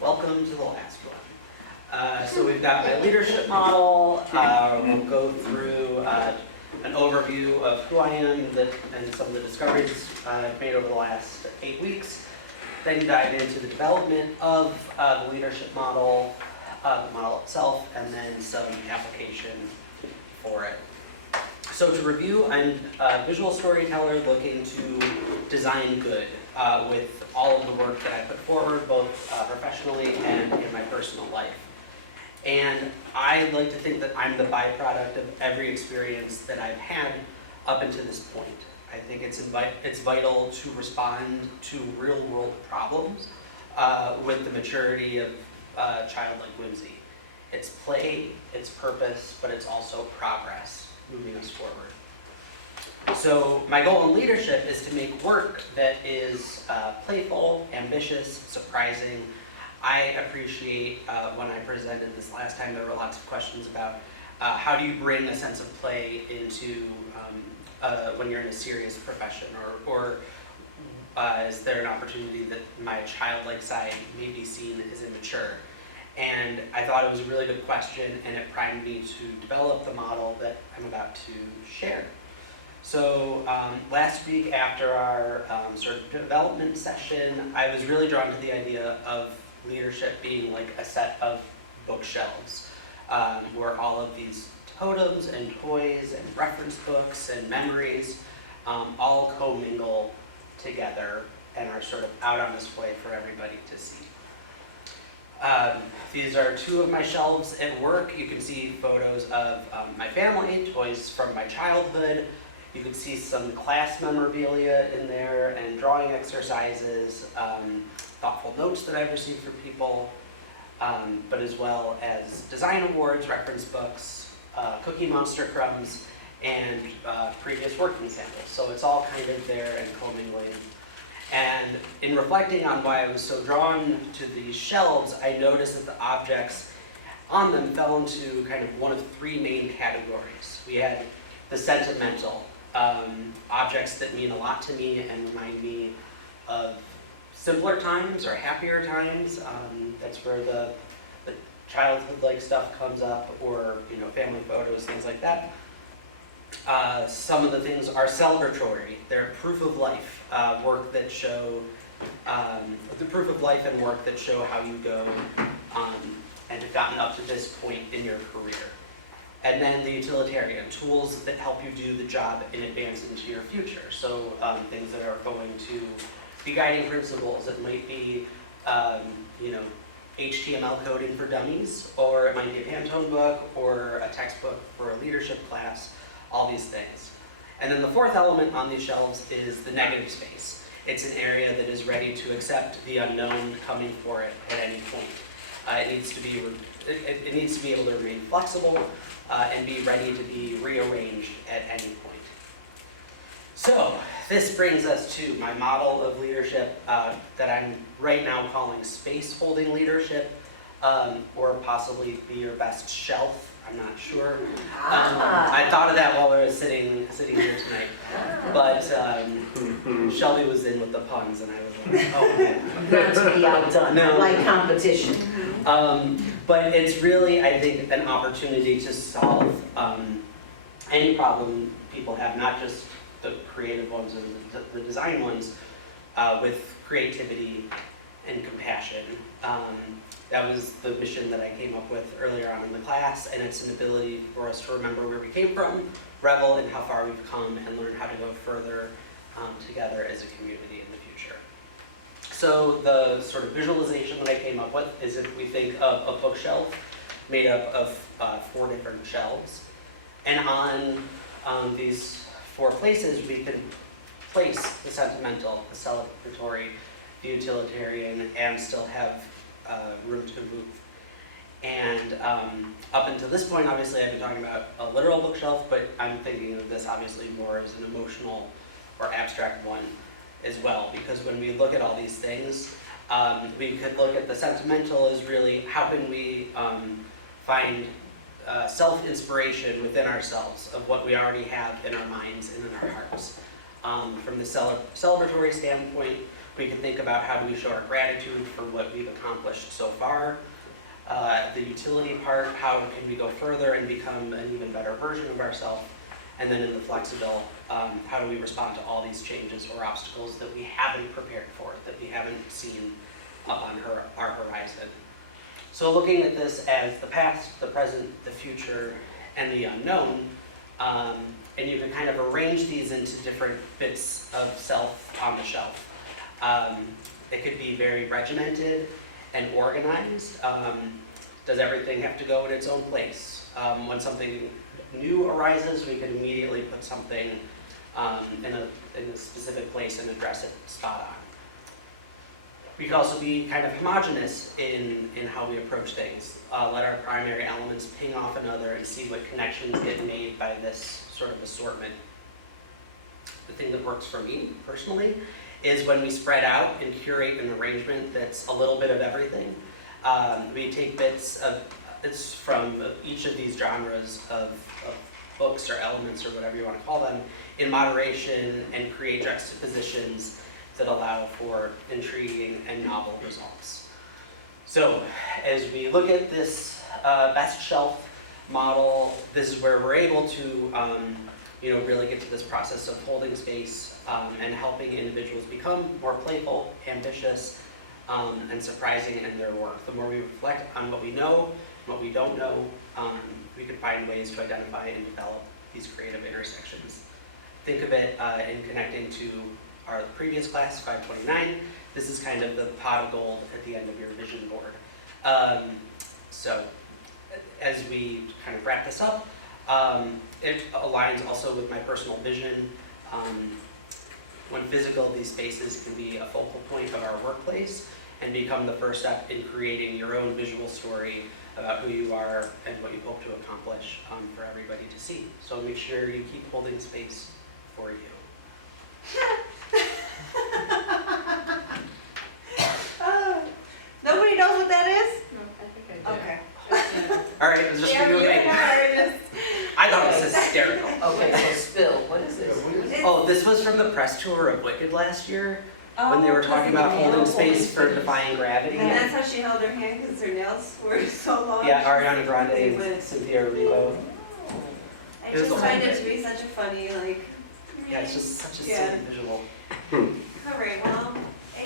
Welcome to the last one. So we've got my leadership model. We'll go through an overview of who I am and some of the discoveries I've made over the last 8 weeks. Then dive into the development of the leadership model, the model itself, and then some application for it. So to review, I'm a visual storyteller looking to design good with all of the work that I put forward, both professionally and in my personal life. And I like to think that I'm the byproduct of every experience that I've had up until this point. I think it's vital to respond to real-world problems with the maturity of childlike whimsy. It's play, it's purpose, but it's also progress moving us forward. So my goal in leadership is to make work that is playful, ambitious, surprising. I appreciate when I presented this last time, there were lots of questions about how do you bring a sense of play into when you're in a serious profession, or is there an opportunity that my childlike side may be seen as immature? And I thought it was a really good question, and it primed me to develop the model that I'm about to share. So last week after our sort of development session, I was really drawn to the idea of leadership being like a set of bookshelves where all of these totems and toys and reference books and memories all commingle together and are sort of out on display for everybody to see. These are two of my shelves at work. You can see photos of my family, toys from my childhood. You can see some class memorabilia in there and drawing exercises, thoughtful notes that I've received from people, but as well as design awards, reference books, Cookie Monster crumbs, and previous working samples. So it's all kind of there and commingling. And in reflecting on why I was so drawn to these shelves, I noticed that the objects on them fell into kind of one of three main categories. We had the sentimental, objects that mean a lot to me and remind me of simpler times or happier times. That's where the childhood-like stuff comes up, or family photos, things like that. Some of the things are celebratory. They're proof of life, work that show, the proof of life and work that show how you go and have gotten up to this point in your career. And then the utilitarian, tools that help you do the job and advance into your future. So things that are going to be guiding principles. It might be, HTML coding for dummies, or it might be a Pantone book, or a textbook for a leadership class, all these things. And then the fourth element on these shelves is the negative space. It's an area that is ready to accept the unknown coming for it at any point. It needs to be able to remain flexible and be ready to be rearranged at any point. So this brings us to my model of leadership that I'm right now calling space holding leadership, or possibly be your best shelf. I'm not sure. I thought of that while I was sitting here tonight, but Shelby was in with the puns, and I was like, oh man. Not to be outdone. No. I like competition. But it's really, I think, an opportunity to solve any problem people have, not just the creative ones or the design ones, with creativity and compassion. That was the mission that I came up with earlier on in the class, and it's an ability for us to remember where we came from, revel in how far we've come, and learn how to go further together as a community in the future. So the sort of visualization that I came up with is if we think of a bookshelf made up of 4 different shelves, and on these 4 places we can place the sentimental, the celebratory, the utilitarian, and still have room to move. And up until this point, obviously, I've been talking about a literal bookshelf, but I'm thinking of this obviously more as an emotional or abstract one as well, because when we look at all these things, we could look at the sentimental as really how can we find self-inspiration within ourselves of what we already have in our minds and in our hearts. From the celebratory standpoint, We can think about how do we show our gratitude for what we've accomplished so far. The utility part, how can we go further and become an even better version of ourselves? And then in the flexible, how do we respond to all these changes or obstacles that we haven't prepared for, that we haven't seen up on our horizon. So looking at this as the past, the present, the future, and the unknown, and you can kind of arrange these into different bits of self on the shelf. It could be very regimented and organized. Does everything have to go in its own place? When something new arises, we can immediately put something in a specific place and address it spot on. We can also be kind of homogeneous in how we approach things. Let our primary elements ping off another and see what connections get made by this sort of assortment. The thing that works for me personally is when we spread out and curate an arrangement that's a little bit of everything. We take bits from each of these genres of books or elements or whatever you want to call them in moderation and create juxtapositions that allow for intriguing and novel results. So as we look at this best shelf model, this is where we're able to really get to this process of holding space and helping individuals become more playful, ambitious, and surprising in their work. The more we reflect on what we know, what we don't know, we can find ways to identify and develop these creative intersections. Think of it in connecting to our previous class, 529. This is kind of the pot of gold at the end of your vision board. So as we kind of wrap this up, it aligns also with my personal vision. When physical, these spaces can be a focal point of our workplace and become the first step in creating your own visual story about who you are and what you hope to accomplish for everybody to see. So make sure you keep holding space for you. Nobody knows what that is? No, I think I did. Okay. All right, it was just for you and Megan. I thought it was hysterical. Okay, so spill, what is this? Oh, this was from the press tour of Wicked last year, when they were talking about holding space for defying gravity. And that's how she held her hand because her nails were so long. Yeah, Ariana Grande and Cynthia Erivo. I just find it to be such a funny, Yeah, it's just such a Yeah. silly visual. All right, well, A+.